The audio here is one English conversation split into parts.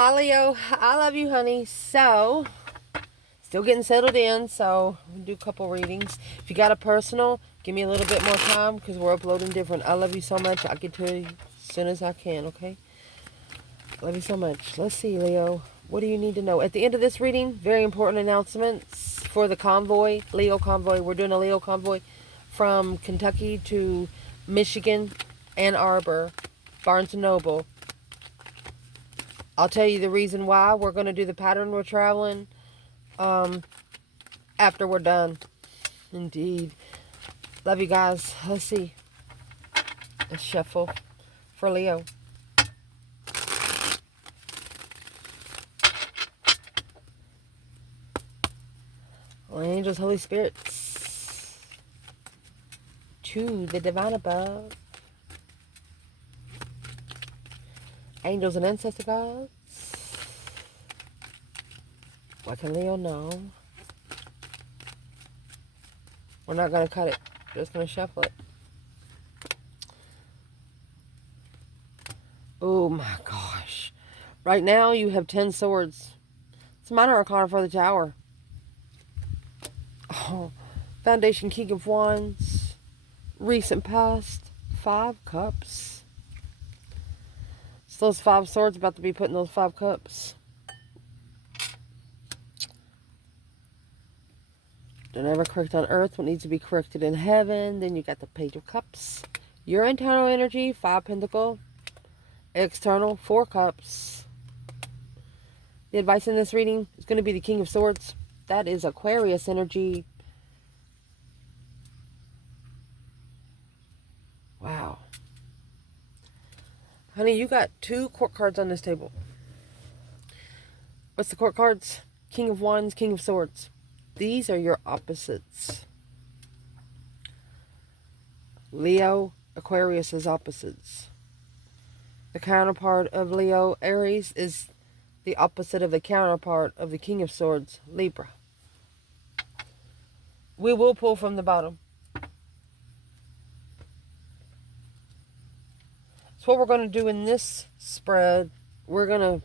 Hi, Leo. I love you, honey. So, still getting settled in, so we'll do a couple readings. If you got a personal, give me a little bit more time because we're uploading different. I love you so much. I'll get to you as soon as I can, okay? Love you so much. Let's see, Leo. What do you need to know? At the end of this reading, very important announcements for the convoy, Leo convoy. We're doing a Leo convoy from Kentucky to Michigan, Ann Arbor, Barnes & Noble. I'll tell you the reason why. We're going to do the pattern we're traveling after we're done. Indeed. Love you guys. Let's see. Let's shuffle for Leo. Angels, Holy Spirits. To the divine above. Angels and ancestor gods. What can Leo know? We're not going to cut it. We're just going to shuffle it. Oh my gosh. Right now you have 10 swords. It's minor arcana for the tower. Oh, Foundation, King of Wands. Recent past. 5 cups. It's those 5 swords about to be put in those 5 cups. Don't ever correct on earth what needs to be corrected in heaven. Then you got the Page of Cups. Your internal energy, 5 Pentacle. External, 4 Cups. The advice in this reading is going to be the King of Swords. That is Aquarius energy. Wow. Honey, you got 2 court cards on this table. What's the court cards? King of Wands, King of Swords. These are your opposites. Leo, Aquarius is opposites. The counterpart of Leo, Aries, is the opposite of the counterpart of the King of Swords, Libra. We will pull from the bottom. So what we're going to do in this spread, we're going to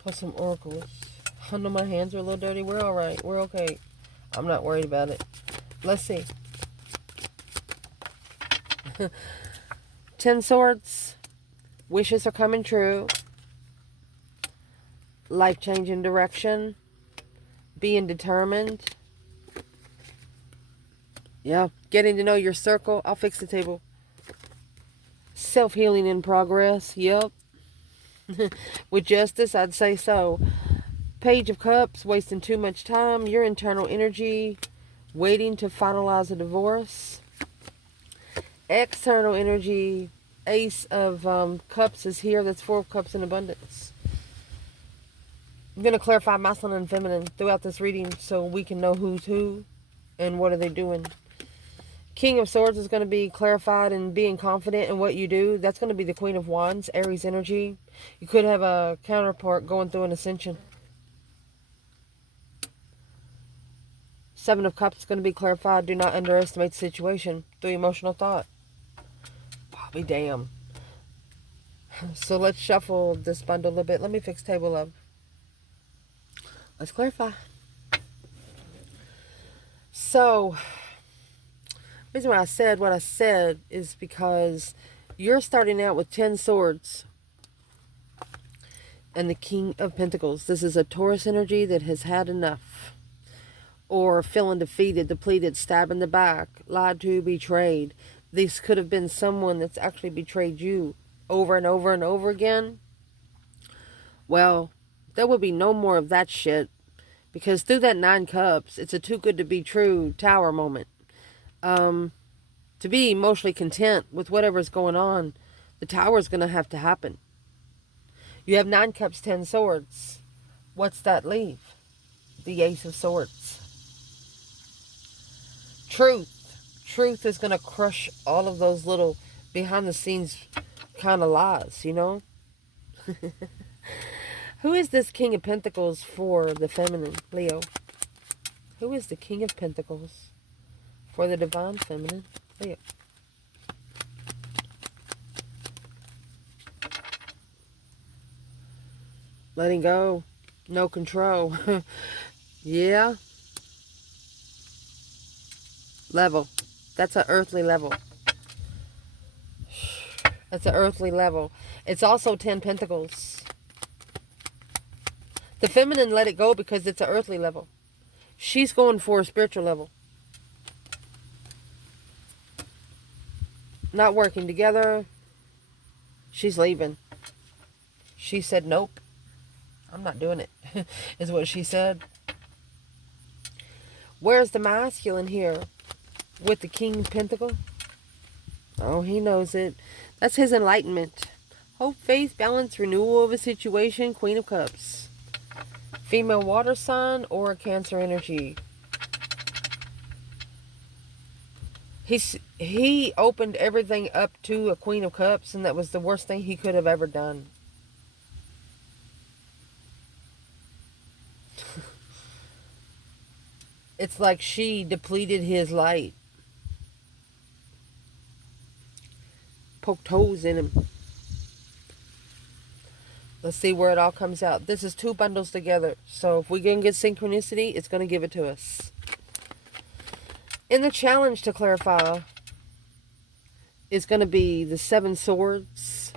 pull some oracles. I know my hands are a little dirty. We're all right. We're okay. I'm not worried about it. Let's see. 10 swords. Wishes are coming true. Life-changing direction. Being determined. Yeah. Getting to know your circle. I'll fix the table. Self-healing in progress. Yep. With justice, I'd say so. Page of Cups. Wasting too much time. Your internal energy. Waiting to finalize a divorce. External energy. Ace of Cups is here. That's 4 of Cups in abundance. I'm going to clarify masculine and feminine throughout this reading so we can know who's who and what are they doing. King of Swords is going to be clarified and being confident in what you do. That's going to be the Queen of Wands, Aries energy. You could have a counterpart going through an ascension. 7 of Cups is going to be clarified. Do not underestimate the situation through emotional thought. I'll be damned. So let's shuffle this bundle a little bit. Let me fix table love. Let's clarify. So, the reason why I said what I said is because you're starting out with 10 swords and the King of Pentacles. This is a Taurus energy that has had enough, or feeling defeated, depleted, stabbed in the back, lied to, betrayed. This could have been someone that's actually betrayed you over and over and over again. Well, there will be no more of that shit, because through that 9 cups, it's a too good to be true tower moment. To be emotionally content with whatever's going on, the tower is going to have to happen. You have 9 cups, 10 swords. What's that leave? The Ace of Swords. Truth is going to crush all of those little behind the scenes kind of lies, you know? Who is this King of Pentacles for the feminine, Leo? Who is the King of Pentacles for the divine feminine, Leo? Letting go. No control. Yeah. Level. That's an earthly level. That's an earthly level. It's also 10 pentacles. The feminine let it go because it's an earthly level. She's going for a spiritual level. Not working together. She's leaving. She said, nope. I'm not doing it. Is what she said. Where's the masculine here? With the King Pentacle? Oh, he knows it. That's his enlightenment. Hope, faith, balance, renewal of a situation. Queen of Cups. Female water sign or a Cancer energy. He opened everything up to a Queen of Cups, and that was the worst thing he could have ever done. It's like she depleted his light. Poked holes in him. Let's see where it all comes out. This is 2 bundles together. So if we can get synchronicity, it's going to give it to us. In the challenge to clarify is going to be the 7 swords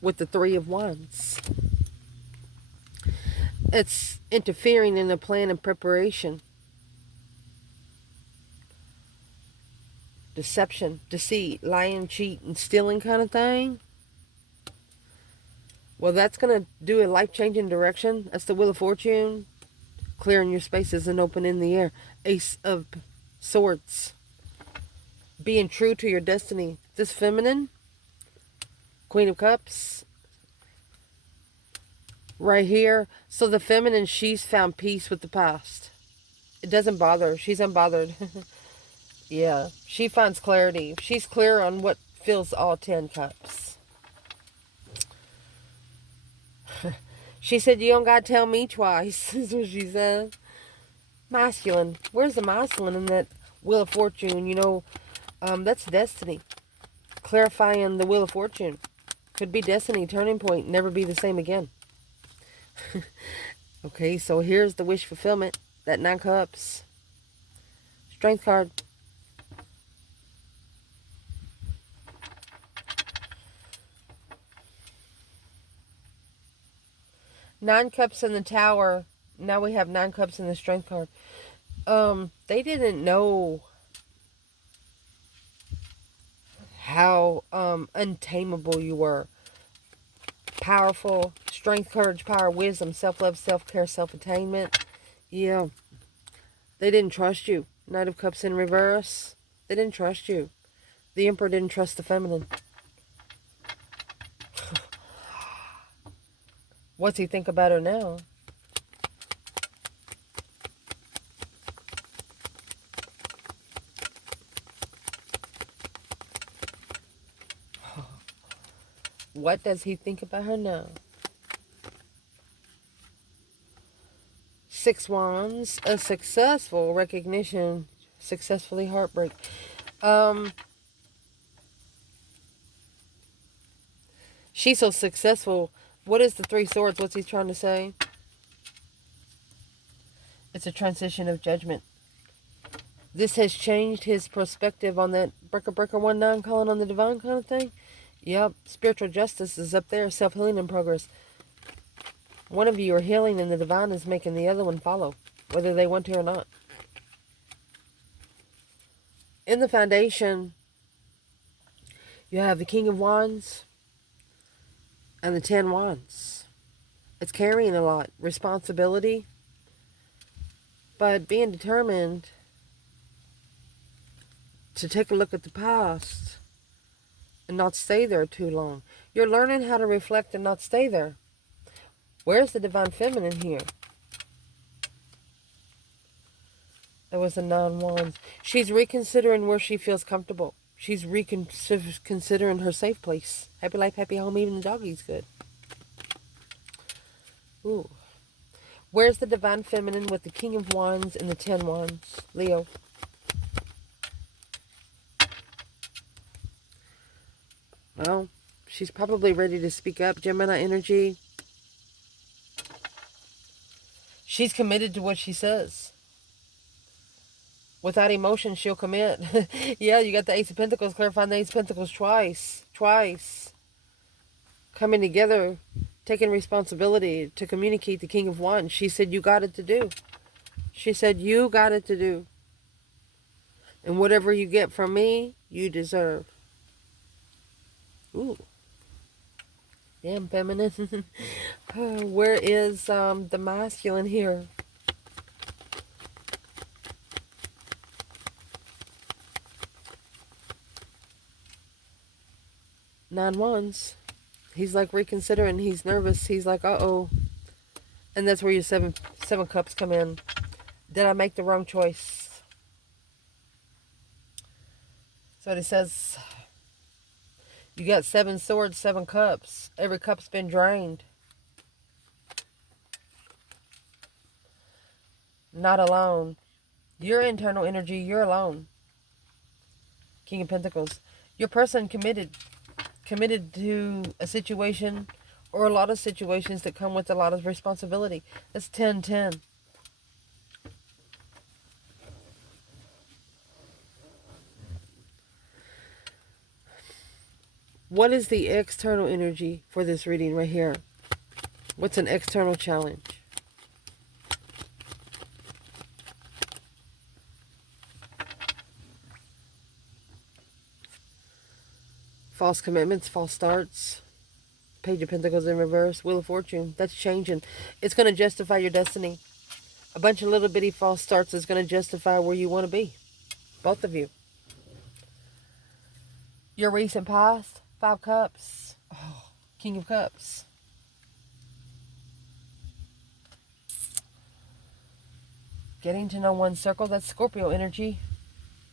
with the 3 of wands. It's interfering in the plan and preparation. Deception, deceit, lying, cheat, and stealing kind of thing. Well, that's going to do a life-changing direction. That's the Wheel of Fortune. Clearing your spaces and opening the air. Ace of Swords. Being true to your destiny. This feminine. Queen of Cups. Right here. So the feminine, she's found peace with the past. It doesn't bother her. She's unbothered. Yeah. She finds clarity. She's clear on what fills all 10 cups. She said, you don't got to tell me twice, is what she said. Masculine. Where's the masculine in that Wheel of Fortune? You know, that's destiny. Clarifying the Wheel of Fortune. Could be destiny, turning point, never be the same again. Okay, so here's the wish fulfillment. That 9 cups. Strength card. Nine cups in the Tower. Now we have 9 cups in the Strength card. They didn't know how untamable you were. Powerful. Strength, courage, power, wisdom, self-love, self-care, self-attainment. Yeah. They didn't trust you. Knight of Cups in reverse. They didn't trust you. The Emperor didn't trust the feminine. What's he think about her now? What does he think about her now? 6 wands, a successful recognition, successfully heartbreak. She's so successful. What is the 3 swords? What's he trying to say? It's a transition of judgment. This has changed his perspective on that breaker 1-9 calling on the divine kind of thing. Yep. Spiritual justice is up there. Self-healing in progress. One of you are healing and the divine is making the other one follow. Whether they want to or not. In the foundation, you have the King of Wands and the 10 Wands. It's carrying a lot. Responsibility. But being determined to take a look at the past and not stay there too long. You're learning how to reflect and not stay there. Where's the divine feminine here? There was a 9 wands. She's reconsidering where she feels comfortable. She's reconsidering her safe place. Happy life, happy home, even the doggy's good. Ooh. Where's the divine feminine with the King of Wands and the 10 wands? Leo. Well, she's probably ready to speak up. Gemini energy. She's committed to what she says. Without emotion, she'll commit. Yeah, you got the Ace of Pentacles, clarifying the Ace of Pentacles twice. Twice. Coming together, taking responsibility to communicate the King of Wands. She said, you got it to do. She said, you got it to do. And whatever you get from me, you deserve. Ooh. Damn, feminine. Where is the masculine here? Nine Wands. He's like reconsidering. He's nervous. He's like, uh-oh. And that's where your seven cups come in. Did I make the wrong choice? So it says, you got 7 swords, 7 cups. Every cup's been drained. Not alone. Your internal energy, you're alone. King of Pentacles. Your person committed to a situation or a lot of situations that come with a lot of responsibility. That's 10-10. What is the external energy for this reading right here? What's an external challenge? False commitments, false starts. Page of Pentacles in reverse. Wheel of Fortune. That's changing. It's going to justify your destiny. A bunch of little bitty false starts is going to justify where you want to be. Both of you. Your recent past. 5 cups. Oh, King of Cups. Getting to know one circle. That's Scorpio energy.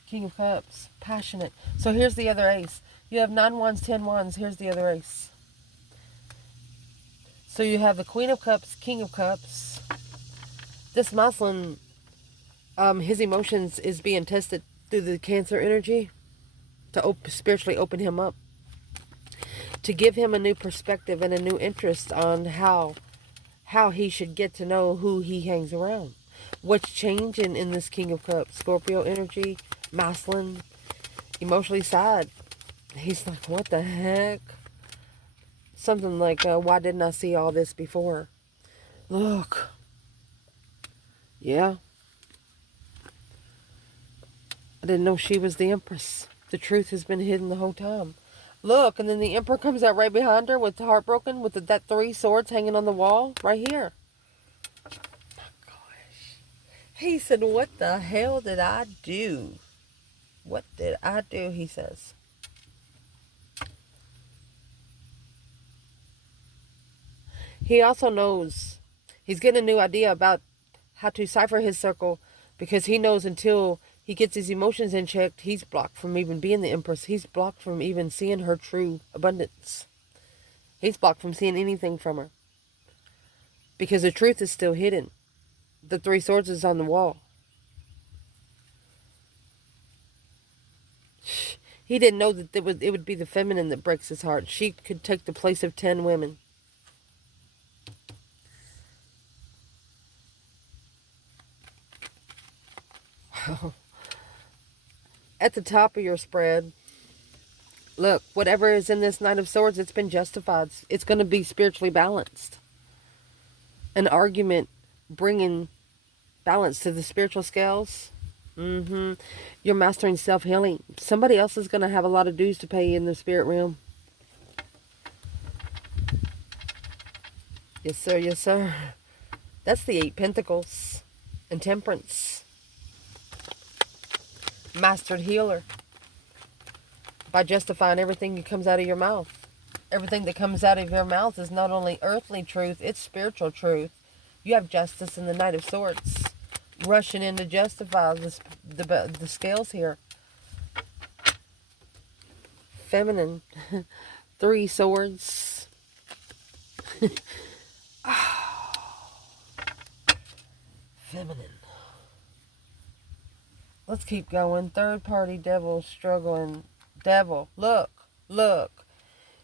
King of Cups. Passionate. So here's the other ace. You have 9 Wands, 10 Wands. Here's the other ace. So you have the Queen of Cups, King of Cups. This masculine, his emotions is being tested through the Cancer energy to spiritually open him up. To give him a new perspective and a new interest on how he should get to know who he hangs around. What's changing in this King of Cups? Scorpio energy, masculine, emotionally sad. He's like, what the heck? Something like, why didn't I see all this before? Look. Yeah. I didn't know she was the Empress. The truth has been hidden the whole time. Look, and then the Emperor comes out right behind her with heartbroken, with that 3 swords hanging on the wall right here. My gosh. He said, what the hell did I do? What did I do, he says. He also knows, he's getting a new idea about how to cipher his circle, because he knows until he gets his emotions in check, he's blocked from even being the Empress. He's blocked from even seeing her true abundance. He's blocked from seeing anything from her. Because the truth is still hidden. The 3 swords is on the wall. He didn't know that it would be the feminine that breaks his heart. She could take the place of 10 women. At the top of your spread, look, whatever is in this Knight of Swords, it's been justified. It's going to be spiritually balanced. An argument bringing balance to the spiritual scales. You're mastering self-healing. Somebody else is going to have a lot of dues to pay in the spirit realm. Yes, sir. Yes, sir. That's the 8 Pentacles and Temperance. Mastered healer. By justifying everything that comes out of your mouth. Everything that comes out of your mouth is not only earthly truth, it's spiritual truth. You have justice in the Knight of Swords. Rushing in to justify the scales here. Feminine. 3 swords. Feminine. Let's keep going. Third party devil struggling. Devil. Look. Look.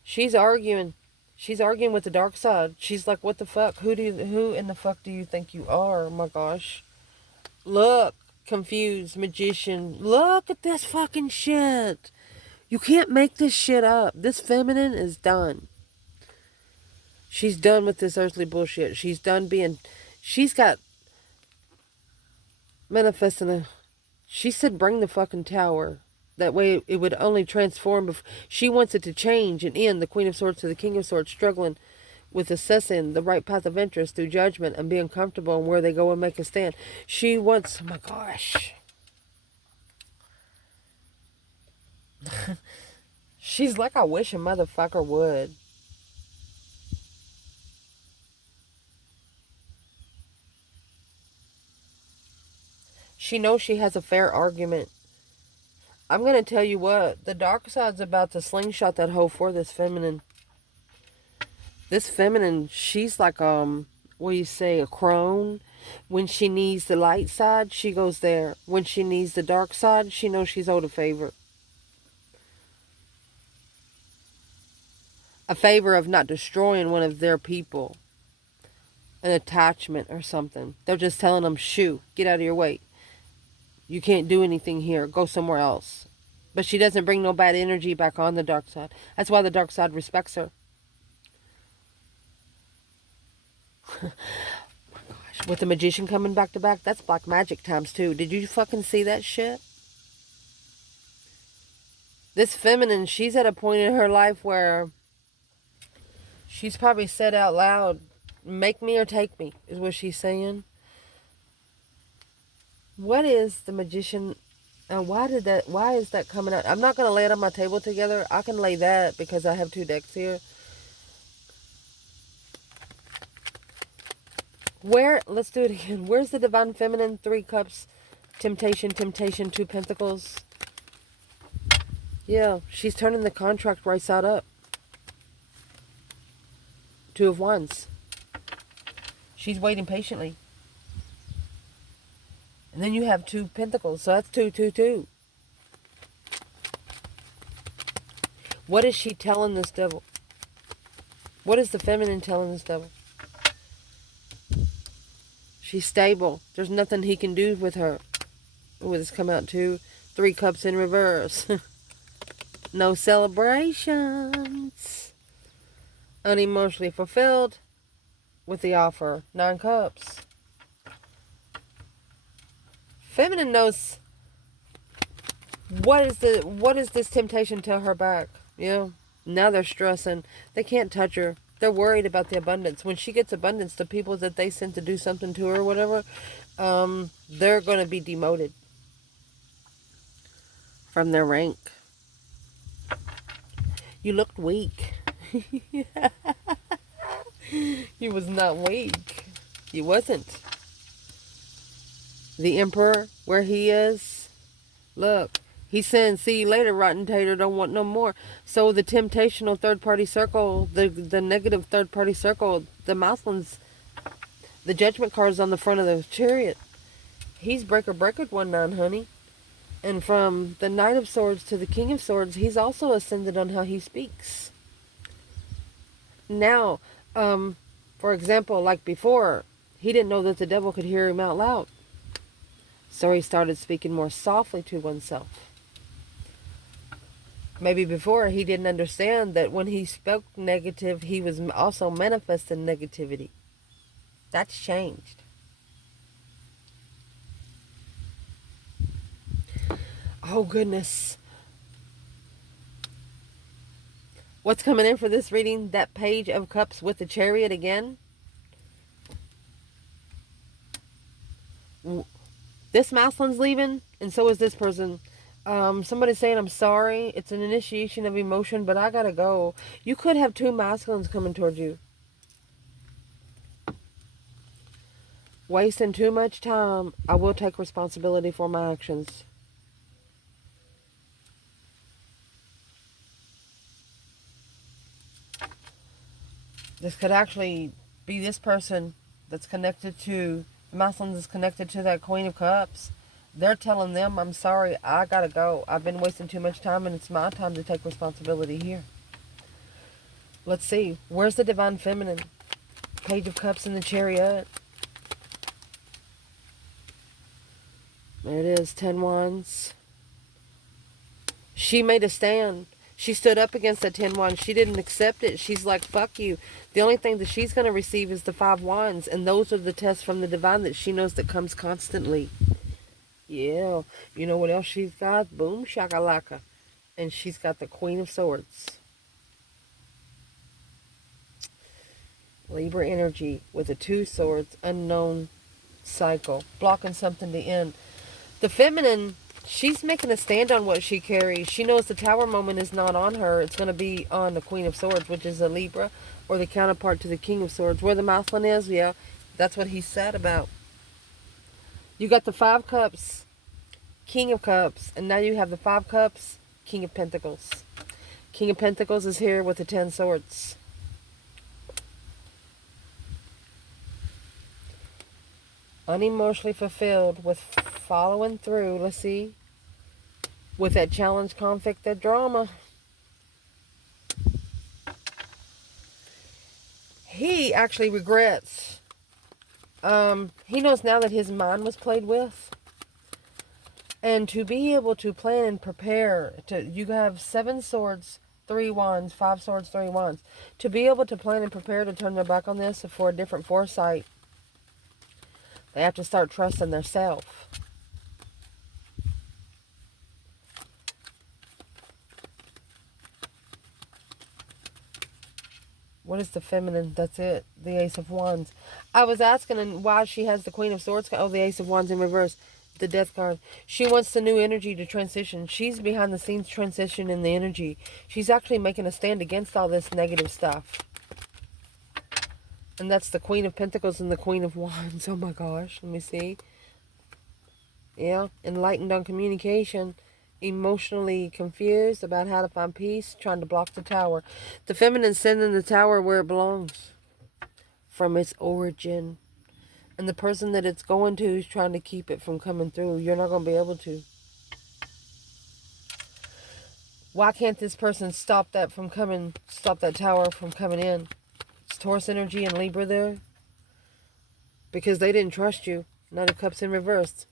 She's arguing. She's arguing with the dark side. She's like, what the fuck? Who in the fuck do you think you are? Oh my gosh. Look, confused magician. Look at this fucking shit. You can't make this shit up. This feminine is done. She's done with this earthly bullshit. She's done being... She's got... Manifesting a... She said bring the fucking tower. That way it would only transform. She wants it to change and end. The Queen of Swords to the King of Swords, struggling with assessing the right path of interest through judgment and being comfortable and where they go and make a stand. She wants... Oh my gosh. She's like, I wish a motherfucker would. She knows she has a fair argument. I'm going to tell you what. The dark side's about to slingshot that hoe for this feminine. This feminine, she's like, what do you say, a crone? When she needs the light side, she goes there. When she needs the dark side, she knows she's owed a favor. A favor of not destroying one of their people. An attachment or something. They're just telling them, shoo, get out of your way. You can't do anything here. Go somewhere else. But she doesn't bring no bad energy back on the dark side. That's why the dark side respects her. Oh my gosh. With the magician coming back to back, that's black magic times two. Did you fucking see that shit? This feminine, she's at a point in her life where she's probably said out loud, make me or take me, is what she's saying. What is the magician? Why is that coming out? I'm not going to lay it on my table together. I can lay that because I have two decks here. Let's do it again. Where's the Divine Feminine? 3 Cups, Temptation, 2 Pentacles. Yeah, she's turning the contract right side up. 2 of Wands. She's waiting patiently. And then you have 2 Pentacles. So that's 2, 2, 2. What is she telling this devil? What is the feminine telling this devil? She's stable. There's nothing he can do with her. Oh, this come out too. 3 Cups in reverse. No celebrations. Unemotionally fulfilled with the offer. 9 Cups. Feminine knows what is this temptation to her back. You know, now they're stressing. They can't touch her. They're worried about the abundance. When she gets abundance, the people that they sent to do something to her or whatever, they're going to be demoted from their rank. You looked weak. You was not weak. You wasn't. The Emperor, where he is, look, he's saying, see you later, rotten tater, don't want no more. So the temptational third-party circle, the negative third-party circle, the Mouslands, the judgment card's on the front of the Chariot. He's breakered 1-9, honey. And from the Knight of Swords to the King of Swords, he's also ascended on how he speaks. Now, for example, like before, he didn't know that the devil could hear him out loud. So he started speaking more softly to oneself. Maybe before he didn't understand that when he spoke negative, he was also manifesting negativity. That's changed. Oh, goodness. What's coming in for this reading? That Page of Cups with the Chariot again. This Mouseland's leaving, and so is this person. Somebody's saying, I'm sorry. It's an initiation of emotion, but I gotta go. You could have 2 masculines coming towards you. Wasting too much time. I will take responsibility for my actions. This could actually be this person that's connected to... Maslin is connected to that Queen of Cups. They're telling them, I'm sorry, I gotta go. I've been wasting too much time and it's my time to take responsibility here. Let's see. Where's the divine feminine? Page of Cups in the Chariot. There it is. 10 Wands. She made a stand. She stood up against that 10 Wands. She didn't accept it. She's like, fuck you. The only thing that she's going to receive is the 5 Wands. And those are the tests from the divine that she knows that comes constantly. Yeah. You know what else she's got? Boom, Shaka, Laka. And she's got the Queen of Swords. Libra energy with the 2 swords. Unknown cycle. Blocking something to end. The feminine, she's making a stand on what she carries. She knows the Tower moment is not on her. It's going to be on the Queen of Swords, which is a Libra, or the counterpart to the King of Swords. Where the masculine is, yeah, that's what he's sad about. You got the 5 Cups, King of Cups, and now you have the 5 Cups, King of Pentacles. King of Pentacles is here with the 10 Swords. Unemotionally fulfilled with following through, let's see, with that challenge, conflict, that drama. He actually regrets. He knows now that his mind was played with. And to be able to plan and prepare, you have 7 swords, 3 wands, 5 swords, 3 wands. To be able to plan and prepare to turn their back on this for a different foresight, they have to start trusting their self. What is the feminine? That's it. The Ace of Wands. I was asking why she has the Queen of Swords. Oh, the Ace of Wands in reverse. The Death card. She wants the new energy to transition. She's behind the scenes transition in the energy. She's actually making a stand against all this negative stuff. And that's the Queen of Pentacles and the Queen of Wands. Oh my gosh. Let me see. Yeah. Enlightened on communication. Emotionally confused about how to find peace. Trying to block the Tower. The feminine sending the Tower where it belongs. From its origin. And the person that it's going to is trying to keep it from coming through. You're not going to be able to. Why can't this person stop that Tower from coming in? It's Taurus energy and Libra there. Because they didn't trust you. Knight of Cups in reverse.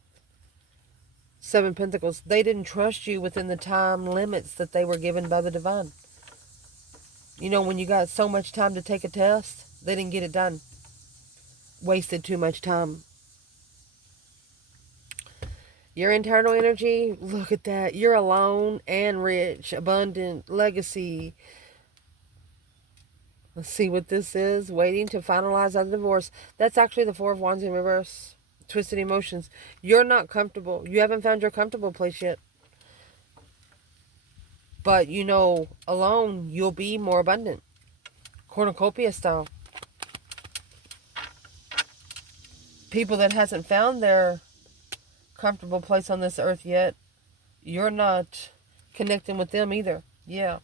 7 Pentacles. They didn't trust you within the time limits that they were given by the divine. You know, when you got so much time to take a test, they didn't get it done. Wasted too much time. Your internal energy, look at that. You're alone and rich, abundant, legacy. Let's see what this is. Waiting to finalize a divorce. That's actually the 4 of Wands in reverse. Twisted emotions. You're not comfortable. You haven't found your comfortable place yet. But you know, alone, you'll be more abundant. Cornucopia style. People that hasn't found their comfortable place on this earth yet, you're not connecting with them either. Yeah.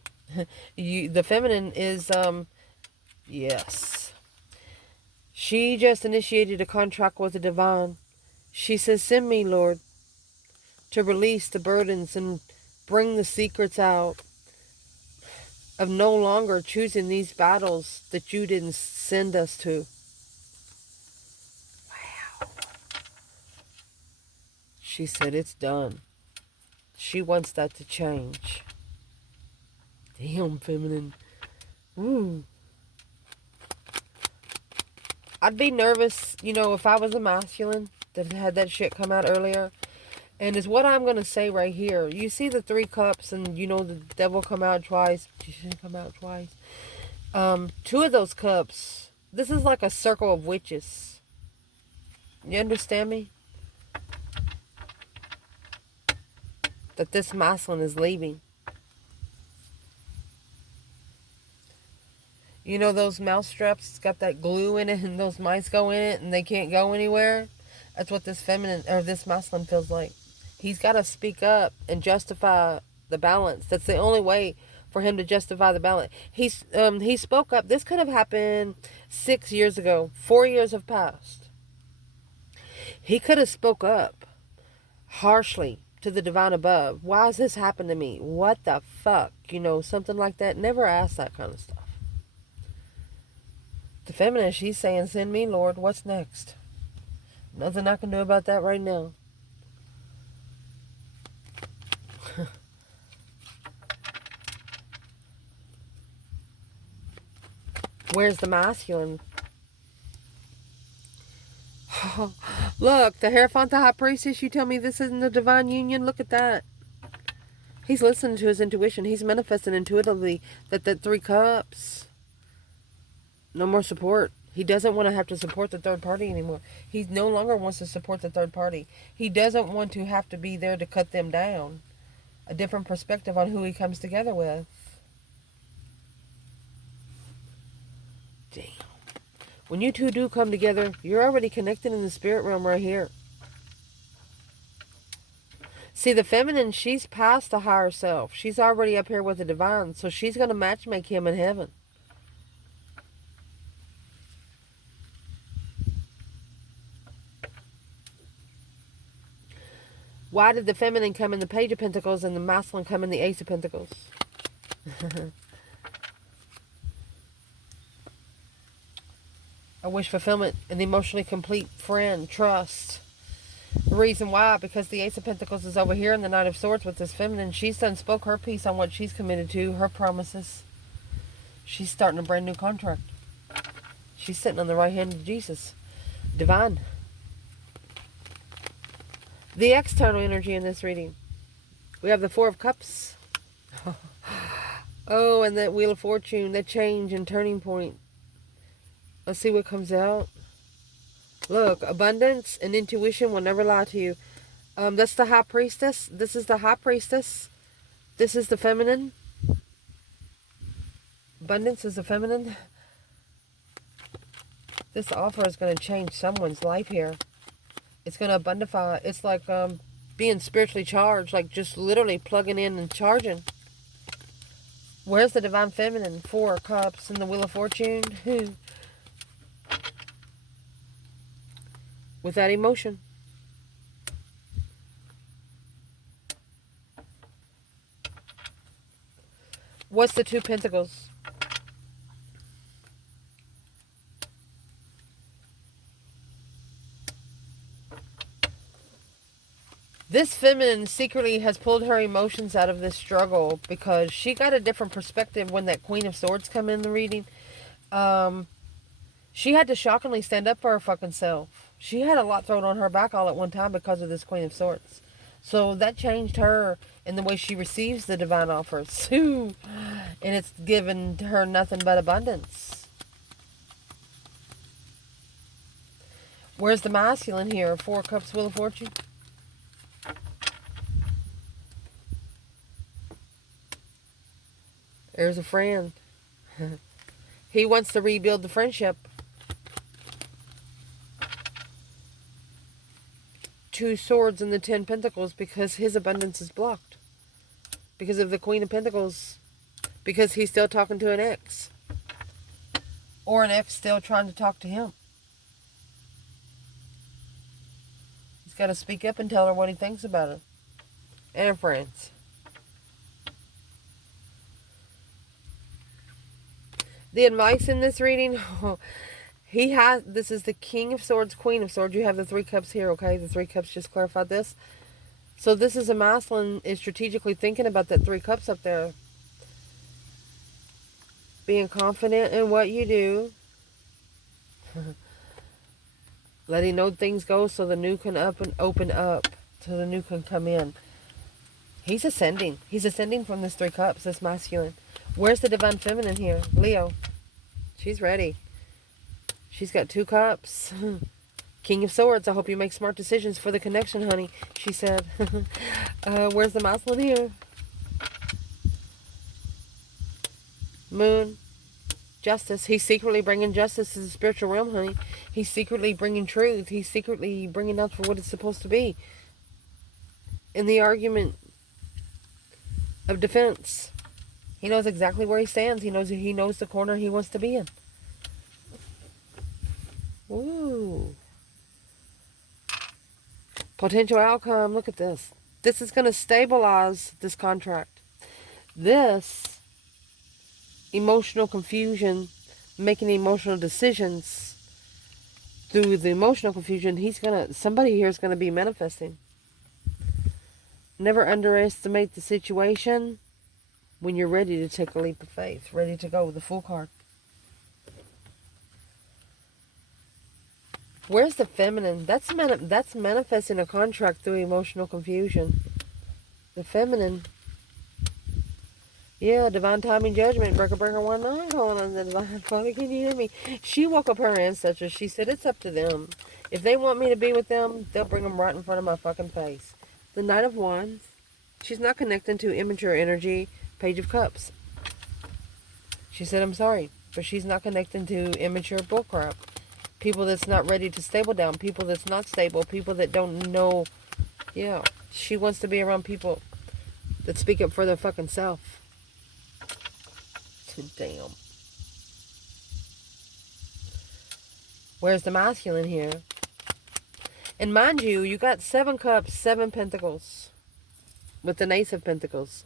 The feminine is, yes. She just initiated a contract with the divine. She says, send me, Lord, to release the burdens and bring the secrets out of no longer choosing these battles that you didn't send us to. Wow. She said, it's done. She wants that to change. Damn, feminine. Ooh. I'd be nervous, you know, if I was a masculine that had that shit come out earlier. And is what I'm going to say right here. You see the 3 cups and, you know, the devil come out twice. She shouldn't come out twice. 2 of those cups. This is like a circle of witches. You understand me? That this masculine is leaving. You know those mouse straps? It's got that glue in it and those mice go in it and they can't go anywhere? That's what this feminine, or this masculine feels like. He's got to speak up and justify the balance. That's the only way for him to justify the balance. He spoke up. This could have happened 6 years ago. 4 years have passed. He could have spoke up harshly to the divine above. Why has this happened to me? What the fuck? You know, something like that. Never ask that kind of stuff. The feminine, she's saying, send me, Lord. What's next? Nothing I can do about that right now. Where's the masculine? Look, the Hierophant, the High Priestess, you tell me this isn't a divine union? Look at that. He's listening to his intuition. He's manifesting intuitively that 3 cups. No more support. He doesn't want to have to support the third party anymore. He no longer wants to support the third party. He doesn't want to have to be there to cut them down. A different perspective on who he comes together with. Damn. When you two do come together, you're already connected in the spirit realm right here. See, the feminine, she's past the higher self. She's already up here with the divine, so she's going to matchmake him in heaven. Why did the feminine come in the Page of Pentacles and the masculine come in the Ace of Pentacles? A wish fulfillment, an emotionally complete friend, trust. The reason why, because the Ace of Pentacles is over here and the Knight of Swords with this feminine. She's done spoke her piece on what she's committed to, her promises. She's starting a brand new contract. She's sitting on the right hand of Jesus. Divine. The external energy in this reading. We have the Four of Cups. Oh, and that Wheel of Fortune, that change and turning point. Let's see what comes out. Look, abundance and intuition will never lie to you. That's the High Priestess. This is the High Priestess. This is the feminine. Abundance is the feminine. This offer is going to change someone's life here. It's going to abundify. It's like being spiritually charged, like just literally plugging in and charging. Where's the divine feminine? 4 Cups and the Wheel of Fortune. With that emotion. What's the 2 Pentacles? This feminine secretly has pulled her emotions out of this struggle because she got a different perspective when that Queen of Swords come in the reading. She had to shockingly stand up for her fucking self. She had a lot thrown on her back all at one time because of this Queen of Swords. So that changed her in the way she receives the divine offers. And it's given her nothing but abundance. Where's the masculine here? 4 Cups, Wheel of Fortune. There's a friend. He wants to rebuild the friendship. 2 Swords and the 10 Pentacles because his abundance is blocked. Because of the Queen of Pentacles. Because he's still talking to an ex. Or an ex still trying to talk to him. He's got to speak up and tell her what he thinks about her. And her friends. The advice in this reading, this is the King of Swords, Queen of Swords. You have the 3 Cups here, okay? The 3 Cups just clarified this. So this is a masculine is strategically thinking about that 3 Cups up there. Being confident in what you do. Letting old things go so the new can open up. So the new can come in. He's ascending. He's ascending from this 3 Cups, this masculine. Where's the divine feminine here? Leo. She's ready. She's got 2 Cups. King of Swords. I hope you make smart decisions for the connection, honey. She said. Where's the masculine here? Moon. Justice. He's secretly bringing justice to the spiritual realm, honey. He's secretly bringing truth. He's secretly bringing out for what it's supposed to be. In the argument of defense. He knows exactly where he stands. He knows the corner he wants to be in. Ooh. Potential outcome. Look at this. This is going to stabilize this contract. This emotional confusion making emotional decisions through the emotional confusion, somebody here is gonna be manifesting. Never underestimate the situation when you're ready to take a leap of faith, ready to go with the Fool card. Where's the Feminine? That's manifesting a contract through emotional confusion. The Feminine. Yeah, divine timing, judgment, breaker 19 calling on the divine Father. Can you hear me? She woke up her ancestors. She said it's up to them. If they want me to be with them, they'll bring them right in front of my fucking face. The Knight of Wands. She's not connecting to immature energy. Page of Cups. She said, I'm sorry, but she's not connecting to immature bullcrap. People that's not ready to stable down. People that's not stable. People that don't know. Yeah, she wants to be around people that speak up for their fucking self. Damn. Where's the masculine here? And mind you, you got 7 cups, 7 pentacles. With the Ace of Pentacles.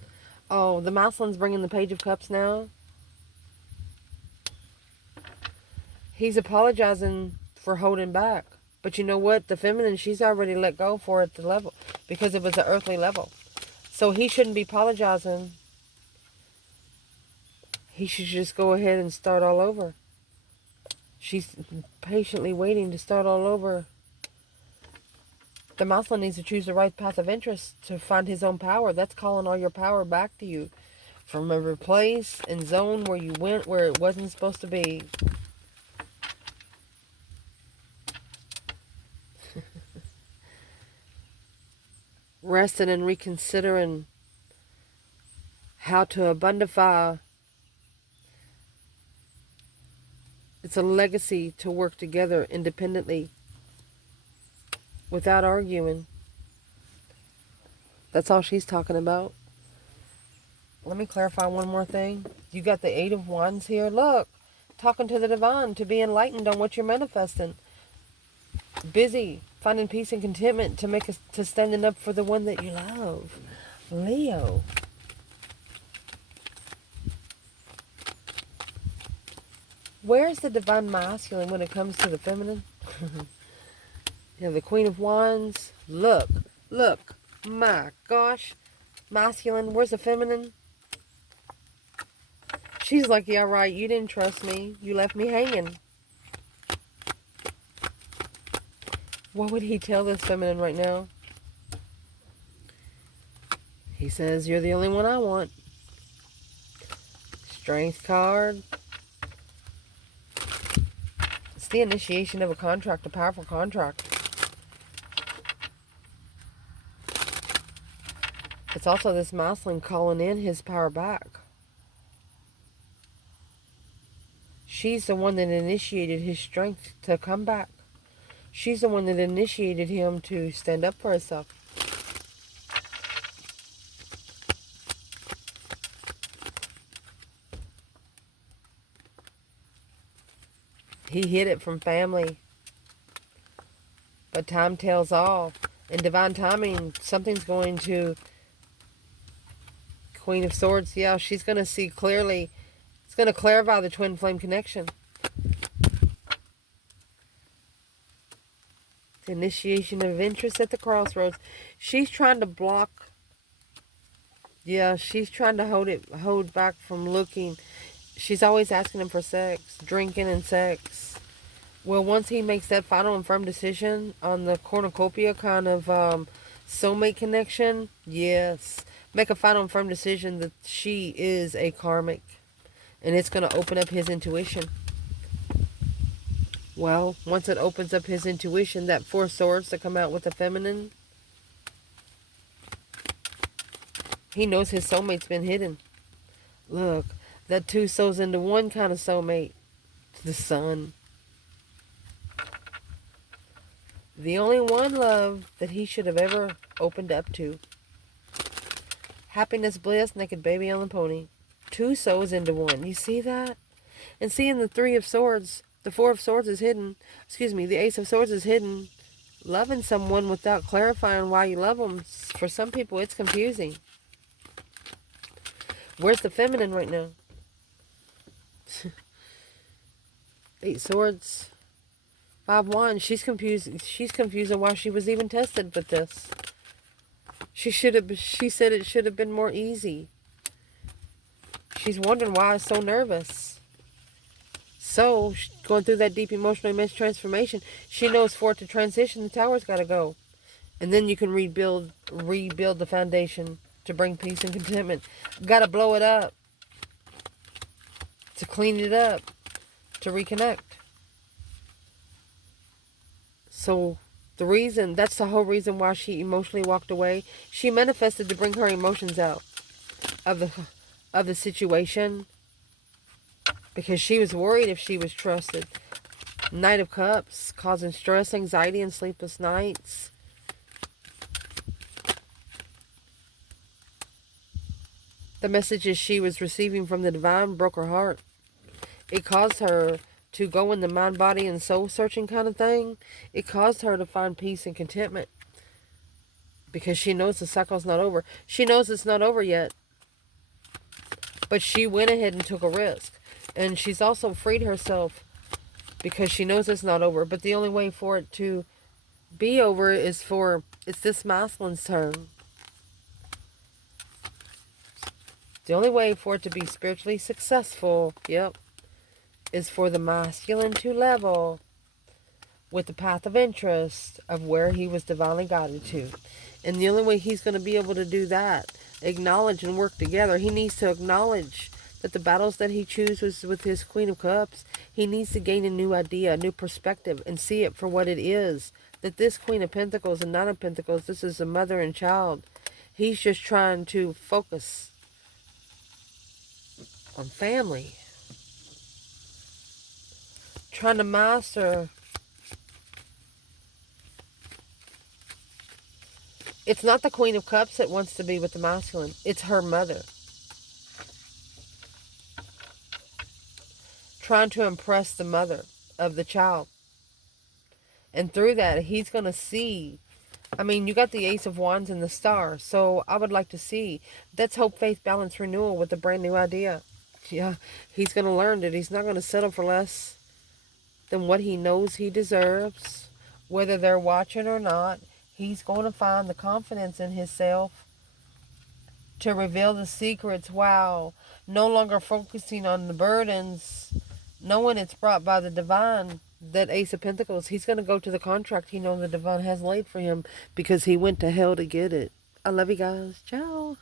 Oh, the masculine's bringing the Page of Cups now. He's apologizing for holding back. But you know what? The feminine, she's already let go for at the level. Because it was an earthly level. So he shouldn't be apologizing. He should just go ahead and start all over. She's patiently waiting to start all over. The masculine needs to choose the right path of interest to find his own power. That's calling all your power back to you. From a place and zone where you went where it wasn't supposed to be. Resting and reconsidering how to abundify. It's a legacy to work together independently without arguing. That's all she's talking about. Let me clarify one more thing. You got the 8 of Wands here. Look, talking to the divine to be enlightened on what you're manifesting. Busy finding peace and contentment to standing up for the one that you love. Leo. Where's the divine masculine when it comes to the feminine? You have the Queen of Wands. Look, my gosh. Masculine, where's the feminine? She's like, yeah, right, you didn't trust me. You left me hanging. What would he tell this feminine right now? He says, you're the only one I want. Strength card. It's the initiation of a contract, a powerful contract. It's also this masculine calling in his power back. She's the one that initiated his strength to come back. She's the one that initiated him to stand up for herself. He hid it from family. But time tells all. In divine timing, something's going to... Queen of Swords, yeah, she's going to see clearly. It's going to clarify the twin flame connection. The initiation of interest at the crossroads. She's trying to block. Yeah, she's trying to hold back from looking. She's always asking him for sex, drinking and sex. Well, once he makes that final and firm decision on the cornucopia kind of soulmate connection, yes. Make a final and firm decision that she is a karmic. And it's going to open up his intuition. Well, once it opens up his intuition, that 4 swords to come out with the feminine, he knows his soulmate's been hidden. Look, that 2 souls into 1 kind of soulmate. The sun. The only one love that he should have ever opened up to. Happiness, bliss, naked baby on the pony. 2 souls into 1. You see that? And seeing the 3 of swords, the 4 of swords is hidden. Excuse me, the Ace of swords is hidden. Loving someone without clarifying why you love them. For some people, it's confusing. Where's the feminine right now? Eight Swords. Five Wands. She's confused. She's confused on why she was even tested with this. She should have. She said it should have been more easy. She's wondering why I'm so nervous. So, going through that deep emotional immense transformation, she knows for it to transition, the tower's got to go. And then you can rebuild the foundation to bring peace and contentment. Got to blow it up. To clean it up. To reconnect. So, that's the whole reason why she emotionally walked away. She manifested to bring her emotions out of the situation. Because she was worried if she was trusted. Knight of Cups, causing stress, anxiety, and sleepless nights. The messages she was receiving from the divine broke her heart. It caused her to go in the mind, body, and soul searching kind of thing. It caused her to find peace and contentment. Because she knows the cycle's not over. She knows it's not over yet. But she went ahead and took a risk. And she's also freed herself because she knows it's not over. But the only way for it to be over is it's this masculine's turn. The only way for it to be spiritually successful, is for the masculine to level with the path of interest of where he was divinely guided to. And the only way he's going to be able to do that, acknowledge and work together, he needs to acknowledge that the battles that he chooses with his Queen of Cups, he needs to gain a new idea, a new perspective, and see it for what it is. That this Queen of Pentacles and Nine of Pentacles, this is a mother and child. He's just trying to focus on family. Trying to master. It's not the Queen of Cups that wants to be with the masculine. It's her mother. Trying to impress the mother of the child. And through that, he's going to see. I mean, you got the Ace of Wands and the Star. So I would like to see. That's hope, faith, balance, renewal with a brand new idea. Yeah, he's going to learn that he's not going to settle for less than what he knows he deserves. Whether they're watching or not, he's going to find the confidence in himself to reveal the secrets. Wow. No longer focusing on the burdens, knowing it's brought by the divine. That Ace of Pentacles, he's going to go to the contract he knows the divine has laid for him because he went to hell to get it. I love you guys. Ciao.